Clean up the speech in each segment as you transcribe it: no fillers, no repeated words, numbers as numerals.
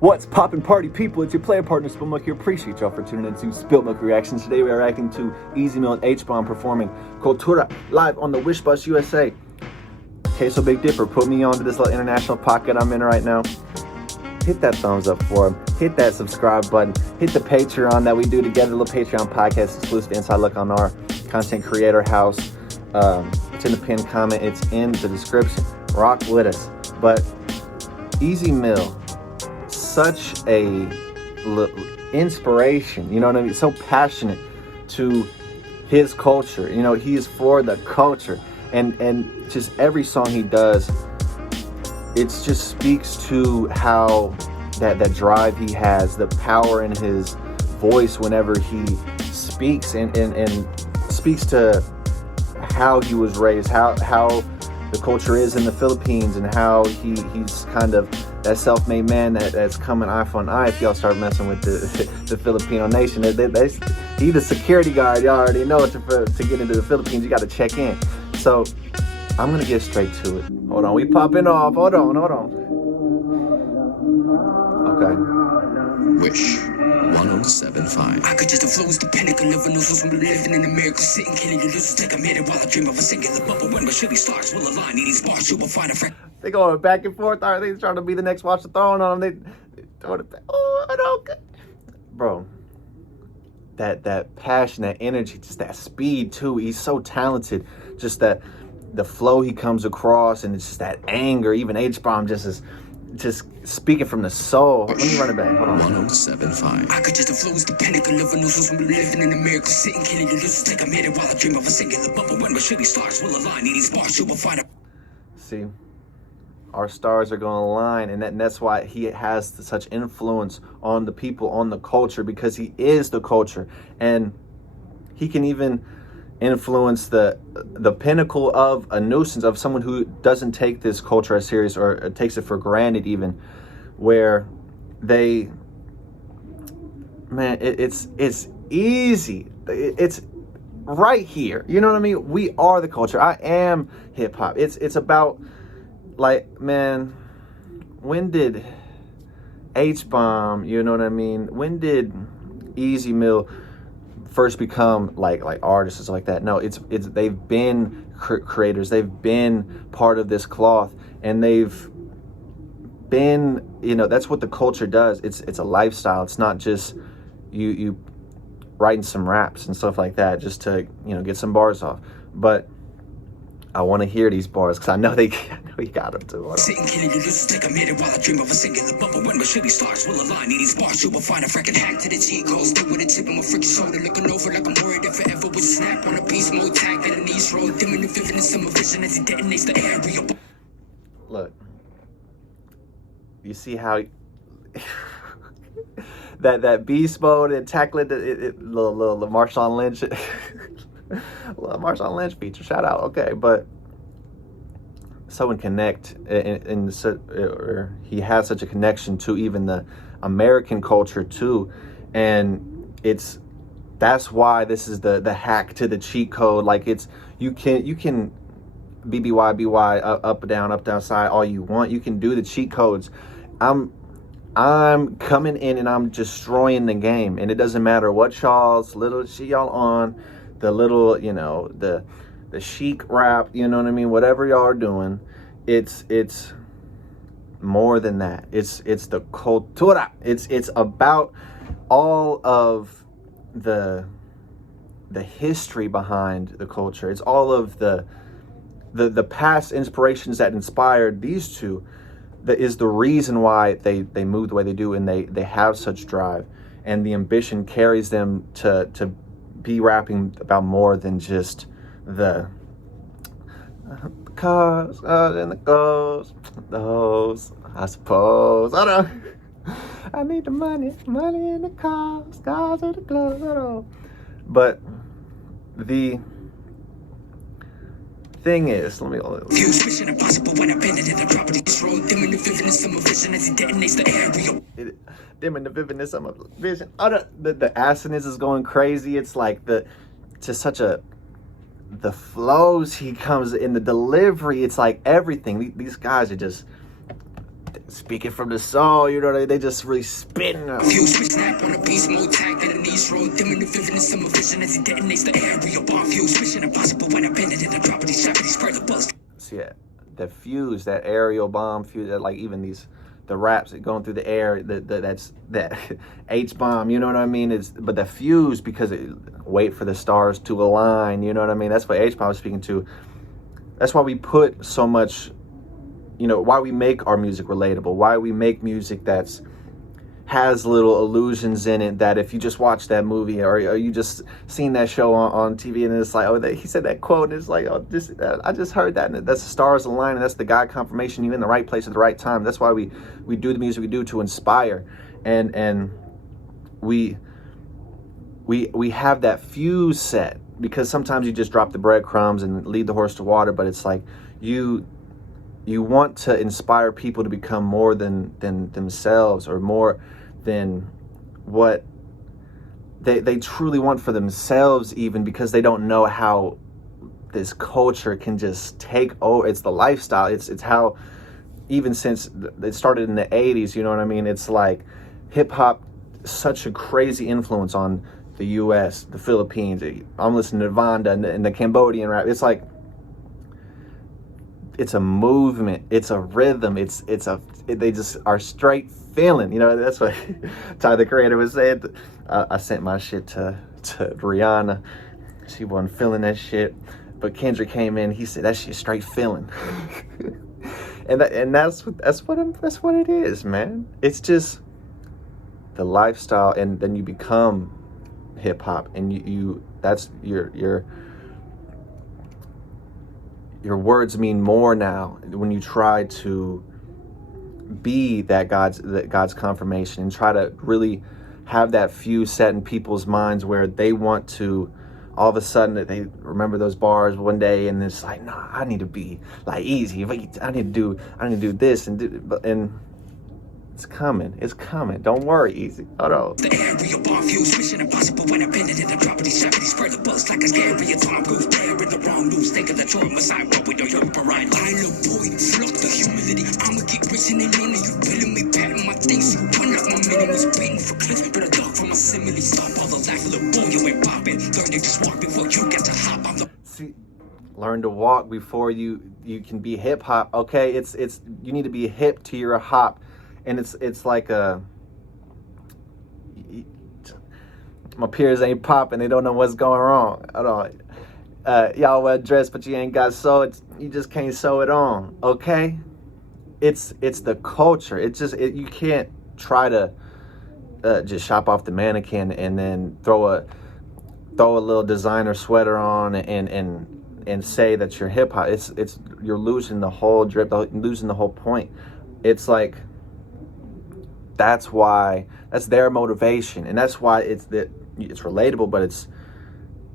What's poppin' party people? It's your player partner spiltMilk here. Appreciate y'all for tuning in to spiltMilk Reactions. Today we are reacting to EZ Mil HBOM performing CULTURA live on the Wish Bus USA. Okay, so Big Dipper put me onto this little international pocket I'm in right now. Hit that thumbs up for him. Hit that subscribe button. Hit the Patreon that we do together, the little Patreon podcast exclusive inside look on our content creator house. It's in the pinned comment. It's in the description. Rock with us. But EZ Mil, such a inspiration, you know what I mean? So passionate to his culture. You know, he is for the culture, and just every song he does, it just speaks to how that drive he has, the power in his voice whenever he speaks, and speaks to how he was raised, how the culture is in the Philippines, and how he's kind of that self-made man that's coming eye for an eye if y'all start messing with the Filipino nation. He's the security guard. Y'all already know it. To get into the Philippines, you got to check in. So I'm gonna get straight to it. Hold on, we popping off. Hold on. Okay. Wish 1075. I could just the flow is the pinnacle of a nuisance when we're living in America, sitting killing your losers. Take a minute while I dream of a singular bubble. When my shitty stars will align, these bars you will find a friend. They going back and forth. Are they trying to be the next Watch the Throne on them? They throwing it back. Oh, I don't. Bro, that passion, that energy, just that speed too. He's so talented. Just that the flow he comes across, and it's just that anger. Even HBOM just speaking from the soul. Let me run it back. Hold on. 1075. I could just the flow is the pinnacle of a nuisance when we're living in America, sitting killing your losers. Take a minute while I dream of a singular bubble. When my shitty stars will align, these bars you will find a. See, our stars are going to align, and that's why he has such influence on the people, on the culture, because he is the culture, and he can even influence the pinnacle of a nuisance, of someone who doesn't take this culture as serious, or takes it for granted even, where they, man, it's easy. It's right here. You know what I mean? We are the culture. I am hip hop. It's about, like, man, when did HBOM, you know what I mean? When did EZ Mil first become like artists and stuff like that? No, it's they've been creators. They've been part of this cloth, and they've been, you know, that's what the culture does. It's a lifestyle. It's not just you writing some raps and stuff like that just to, you know, get some bars off. But I want to hear these bars because I know he got them too. Sitting killing your losers, take a minute while I dream of a singular bubble. When my shitty stars will align, these bars you will find a freaking hack to the cheat codes. Stick with a tip on my freaking shoulder, looking over like I'm worried if it ever would snap on a beast mode tag. And the knees roll, dimming the vividness of my vision as he detonates the area. Look, you see how that beast mode and tackling little Marshawn Lynch. Marshawn Lynch feature, shout out. Okay, but someone connect, or he has such a connection to even the American culture too, and that's why this is the hack to the cheat code. Like, it's you can BBY up down side all you want. You can do the cheat codes. I'm coming in and I'm destroying the game, and it doesn't matter what y'all on. The little, you know, the chic rap, you know what I mean? Whatever y'all are doing, it's more than that. It's the cultura. It's about all of the history behind the culture. It's all of the past inspirations that inspired these two. That is the reason why they move the way they do, and they have such drive, and the ambition carries them to be rapping about more than just the cars and the goes, the hoes, I suppose. I don't. I need the money in the cars and the clothes. I don't. But the thing is, let me. Mission impossible when I've been into the properties road, dimming the vividness of my vision as he detonates the area. Dimming the vividness of my vision. The acidness is going crazy. It's like just such a the flows he comes in, the delivery, it's like everything. These guys are just speaking from the soul, you know, they just really spitting up. Fuse switch snap on a beast mode tag and a knees roll dimming the vividness of my vision as it detonates the area bomb. Fuse mission impossible when I bend it in the property jeopardy's further buzz. So yeah, the fuse, that aerial bomb fuse, that, like even the raps that going through the air, that's that H-bomb, you know what I mean? But the fuse, because wait for the stars to align, you know what I mean? That's what H-bomb is speaking to. That's why we put so much, you know, why we make our music relatable, why we make music that's has little illusions in it, that if you just watch that movie or you just seen that show on TV and it's like, oh, he said that quote and it's like, oh, I just heard that, and that's the stars aligning, that's the God confirmation, you're in the right place at the right time. That's why we do the music we do, to inspire, and we have that fuse set, because sometimes you just drop the breadcrumbs and lead the horse to water, but it's like you want to inspire people to become more than themselves, or more than what they truly want for themselves, even because they don't know how this culture can just take over. It's the lifestyle. It's how, even since it started in the 80s, you know what I mean? It's like hip hop, such a crazy influence on the US, the Philippines. I'm listening to Vanda and the Cambodian rap. It's like, it's a movement, it's a rhythm, they just are straight feeling, you know. That's what Tyler, the Creator, was saying. I sent my shit to Rihanna, she wasn't feeling that shit, but Kendrick came in, he said that shit straight feeling. and that's what it is, man. It's just the lifestyle, and then you become hip hop, and you that's your words mean more now when you try to be that God's confirmation, and try to really have that fuse set in people's minds where they want to, all of a sudden, that they remember those bars one day, and it's like, nah, I need to be like Easy. I need to do this and it's coming. Don't worry, Easy. Hold on. The area bomb fuse mission impossible when I bend it in the property jeopardy's further buzz like a scary Tom Cruise player in the wrong news. Think of the tour Messiah, but we don't hear a ride. I look boy, flock the humility. I'ma get rich and none of you feeling me, patting my things. You one of my minions beating for clips, but a dog from a simile. Stop all the life, little boy, you ain't popping. Learn to just walk before you get to hop on the. See, learn to walk before you can be hip hop. Okay, it's you need to be hip to your hop. And it's like my peers ain't popping, they don't know what's going wrong. I don't. Y'all wear a dress, but you ain't got sew. You just can't sew it on. Okay, it's the culture. It's just you can't try to just shop off the mannequin and then throw a little designer sweater on and say that you're hip hop. It's you're losing the whole drip, losing the whole point. It's like, that's their motivation, and that's why it's relatable, but it's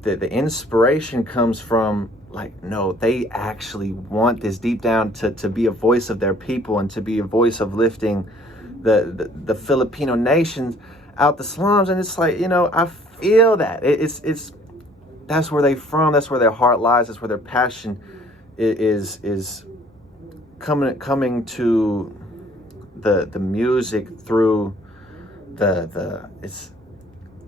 the inspiration comes from, like, no, they actually want this deep down to be a voice of their people, and to be a voice of lifting the Filipino nations out the slums. And it's like, you know, I feel that it's that's where they from, that's where their heart lies, that's where their passion is coming to the music through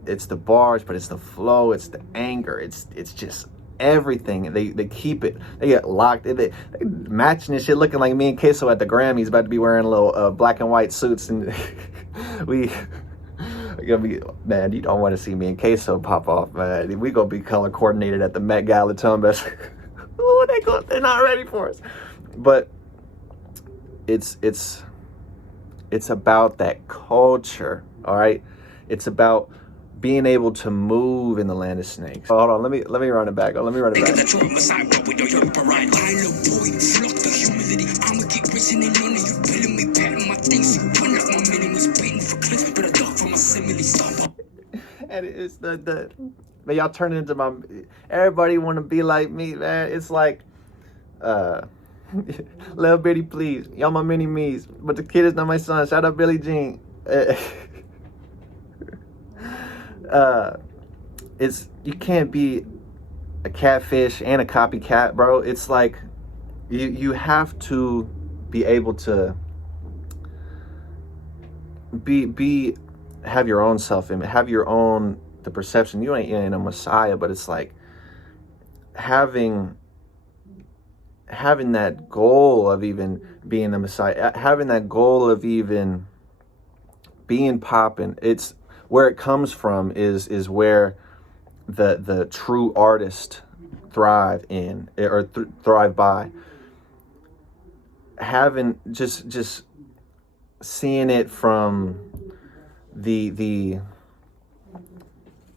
it's the bars, but it's the flow, it's the anger, it's just everything. They keep it, they get locked, they matching this shit, looking like me and Queso at the Grammys, about to be wearing little black and white suits, and we gonna be, man, you don't want to see me and Queso pop off, man. We gonna be color coordinated at the Met Gala. Oh, they're not ready for us. But it's about that culture, all right? It's about being able to move in the land of snakes. Hold on, let me run it back. And it's the man, y'all turn into my, everybody want to be like me, man. It's like, Lil Bitty, please, y'all my mini me's, but the kid is not my son. Shout out Billie Jean. It's, you can't be a catfish and a copycat, bro. It's like you have to be able to have your own self-image, have your own, the perception. You ain't a messiah, but it's like having that goal of even being a messiah, having that goal of even being popping. It's where it comes from is where the true artist thrive in, or thrive by. Having just seeing it from the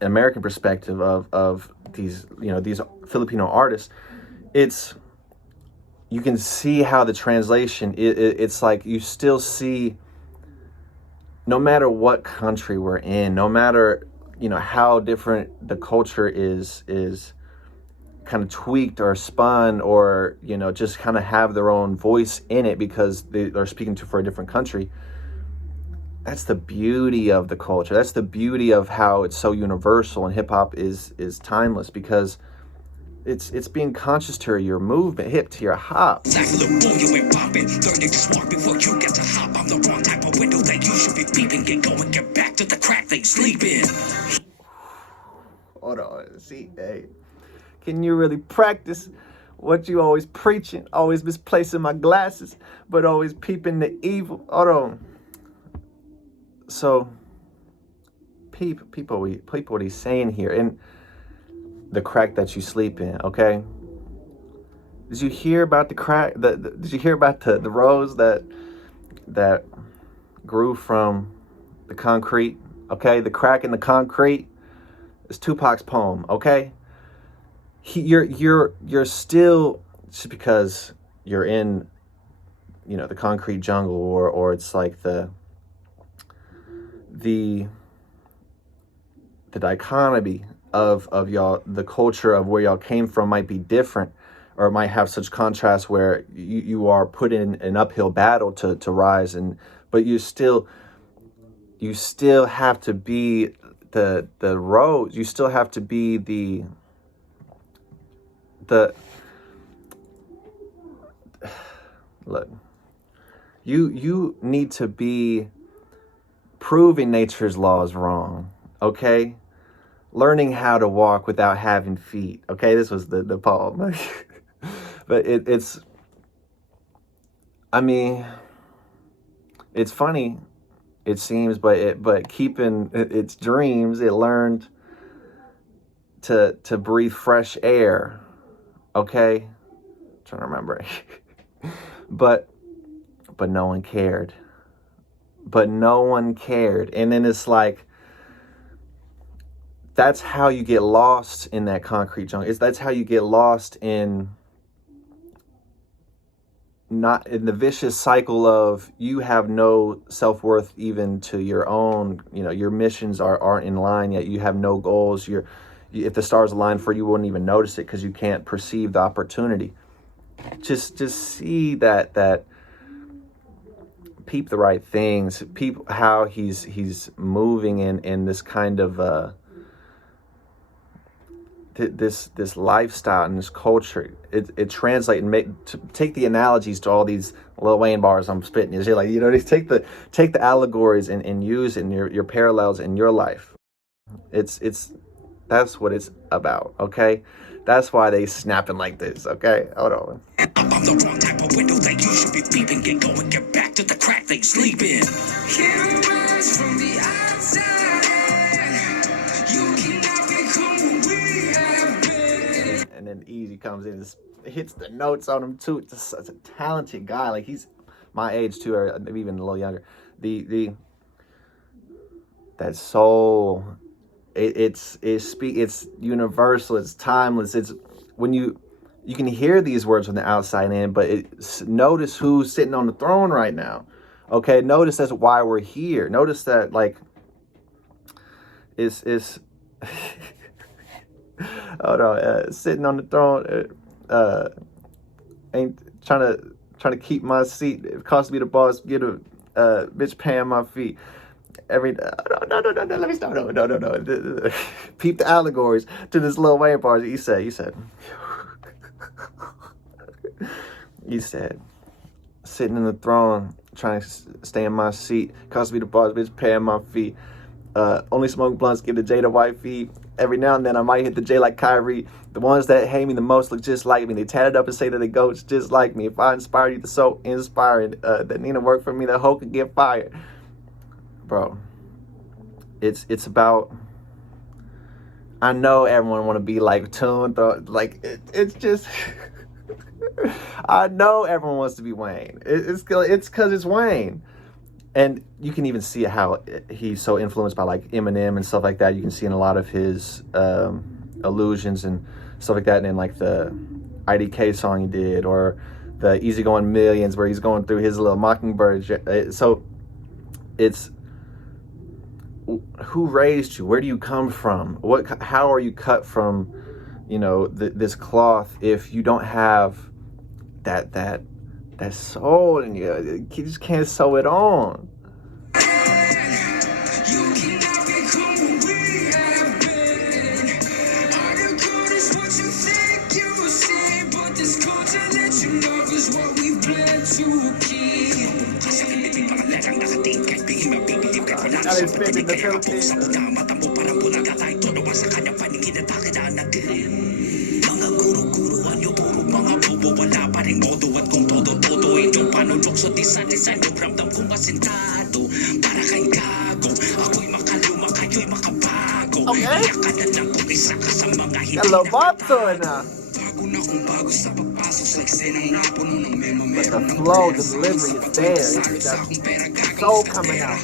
American perspective of these, these Filipino artists, you can see how the translation, it's like you still see, no matter what country we're in, no matter, how different the culture is kind of tweaked or spun, or, just kind of have their own voice in it because they are speaking for a different country. That's the beauty of the culture. That's the beauty of how it's so universal, and hip hop is timeless because it's being conscious to your movement, hip to your hop. Hold on, see, hey, can you really practice what you always preaching? Always misplacing my glasses, but always peeping the evil. Hold on. So, people, what he's saying here, and the crack that you sleep in, okay? Did you hear about the crack? Did you hear about the rose that grew from the concrete? Okay, the crack in the concrete is Tupac's poem. Okay, you're still, just because you're in, the concrete jungle, or it's like the dichotomy of y'all, the culture of where y'all came from might be different, or might have such contrast where you are put in an uphill battle to rise, but you still have to be the road. You still have to be the look. You need to be proving nature's laws wrong, okay? Learning how to walk without having feet, okay? This was the poem. But it's, I mean, it's funny, it seems, but keeping its dreams, it learned to breathe fresh air, okay? I'm trying to remember. But no one cared. But no one cared. And then it's like, that's how you get lost in that concrete jungle. That's how you get lost in the vicious cycle of you have no self-worth even to your own, your missions aren't in line yet. You have no goals. If the stars align for you, you wouldn't even notice it because you can't perceive the opportunity. Just see that peep the right things, peep how he's moving in this kind of this lifestyle and this culture. It translates and take the analogies to all these Lil Wayne bars I'm spitting. You're like, just take the allegories and use it in your parallels in your life. That's what it's about, okay? That's why they snapping like this, okay? Hold on. I'm the wrong type of window that you should be peeping. Get going, get back to the crack they sleep in. Cameras from the outside. You cannot become what we have been. And then EZ comes in and hits the notes on him too. Just such a talented guy. Like, he's my age too, or maybe even a little younger. That soul. It's universal. It's timeless. It's when you can hear these words from the outside in, but notice who's sitting on the throne right now. Okay, notice that's why we're here. Notice that, like, it's oh no, sitting on the throne, ain't trying to keep my seat. It costs me the boss. Get a bitch paying my fee. No, let me stop. No. Peep the allegories to this Lil Wayne part. You said, sitting in the throne, trying to stay in my seat. Cost me the boss, bitch, paying my fee. Only smoke blunts, give the J the white feet. Every now and then I might hit the J like Kyrie. The ones that hate me the most look just like me. They tatted up and say that they goats just like me. If I inspire you, so inspiring. That Nina worked for me, that hoe could get fired. Bro, it's about, I know everyone want to be like Tune, like it's just, I know everyone wants to be Wayne. It's because it's Wayne. And you can even see how he's so influenced by like Eminem and stuff like that. You can see in a lot of his allusions and stuff like that. And then like the IDK song he did, or the Easy Going Millions, where he's going through his little Mockingbird. So it's, who raised you? Where do you come from? How are you cut from, you know, this cloth if you don't have that soul in you? You just can't sew it on. Unexpected the Philippines. Okay. Hello, Boston. But the flow, the delivery is there. It's that soul coming out.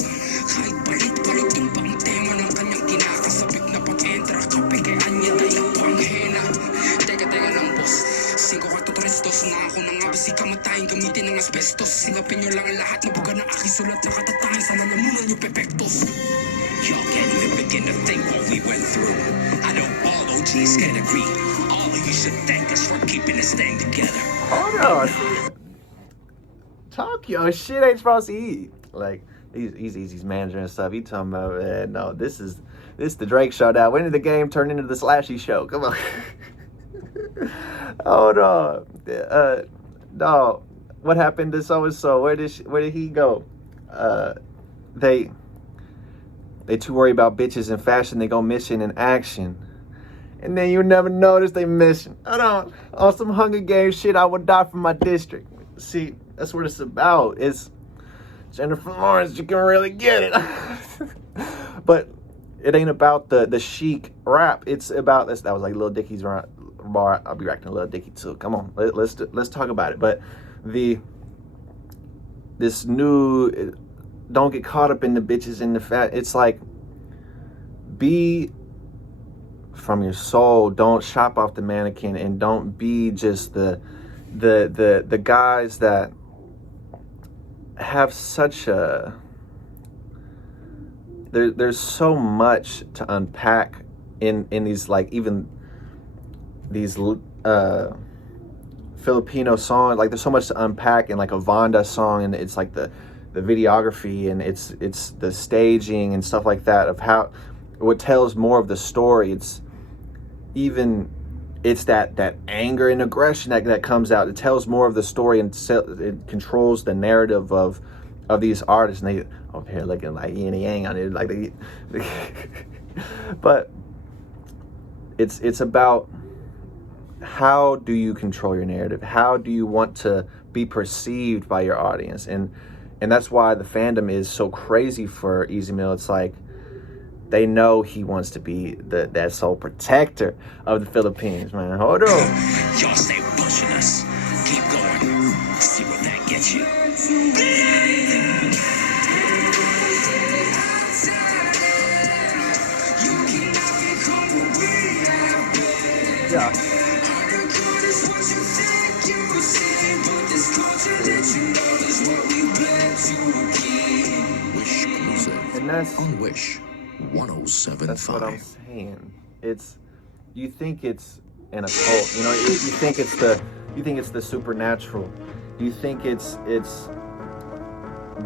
Y'all can't even begin to think what we went through. I know all OGs can agree. All of you should thank us for keeping this thing together. Hold on. Talk your shit ain't supposed to eat. Like, he's Eazy's manager and stuff. He talking about, no, this is the Drake show now. When did the game turn into the Slashy show? Come on. Hold on. No. What happened to so-and-so? Where did he go? They too worried about bitches and fashion, they go missing in action. And then you never notice they missing. On some Hunger Games shit, I would die for my district. See, that's what it's about. It's Jennifer Lawrence, you can really get it. But it ain't about the chic rap. It's about this. That was like Lil Dicky's bar. I'll be racking Lil Dicky too. Come on, let's talk about it. But this new, don't get caught up in the bitches and the fat. It's like, be from your soul. Don't shop off the mannequin, and don't be just the guys that have such a, there's so much to unpack in these, like, even these Filipino songs. Like, there's so much to unpack in like a Vonda song, and it's like the videography, and it's the staging and stuff like that, of how what tells more of the story. It's that anger and aggression that comes out. It tells more of the story, and it controls the narrative of these artists. And they over here looking like yin and yang on it, like they but it's about, how do you control your narrative? How do you want to be perceived by your audience? And that's why the fandom is so crazy for EZ Mil. It's like, they know he wants to be that sole protector of the Philippines, man. Hold on. Y'all stay pushing us. Keep going. See what that gets you. Yeah. And that's on Wish 107.5. That's what I'm saying. You think it's an occult, you know, you think it's the supernatural. You think it's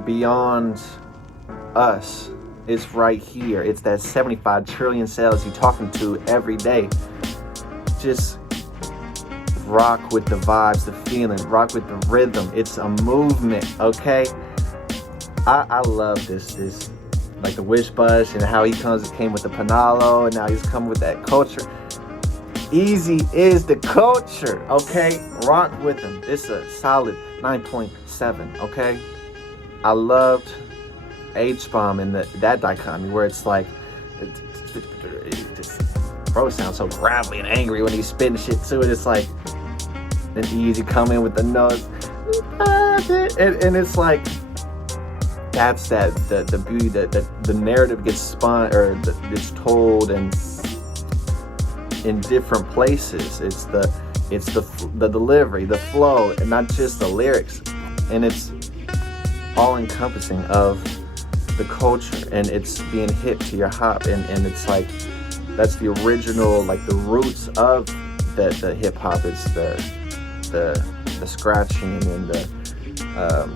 beyond us. It's right here. It's that 75 trillion cells you're talking to every day. Just rock with the vibes, the feeling, rock with the rhythm. It's a movement, okay? I love this like the Wishbone and how he came with the Panalo, and now he's coming with that culture. EZ is the culture, okay? Rock with him. It's a solid 9.7, okay? I loved HBOM and that dichotomy where it's like, bro sounds so gravelly and angry when he's spitting shit to it. It's like, then EZ come in with the notes, and it's like, that's the beauty that the narrative gets spun or gets told and in different places. It's the delivery, the flow, and not just the lyrics, and it's all encompassing of the culture, and it's being hip to your hop, and it's like that's the original, like the roots of the hip hop is the scratching and the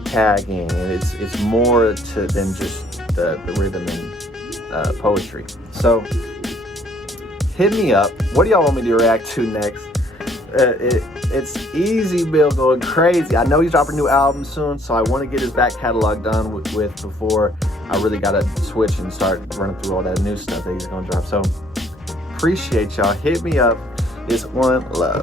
tagging, and it's more than just the rhythm and poetry. So hit me up. What do y'all want me to react to next? It's EZ Mil going crazy. I know he's dropping a new album soon, so I want to get his back catalog done with before I really gotta switch and start running through all that new stuff that he's gonna drop. So appreciate y'all. Hit me up. It's one love.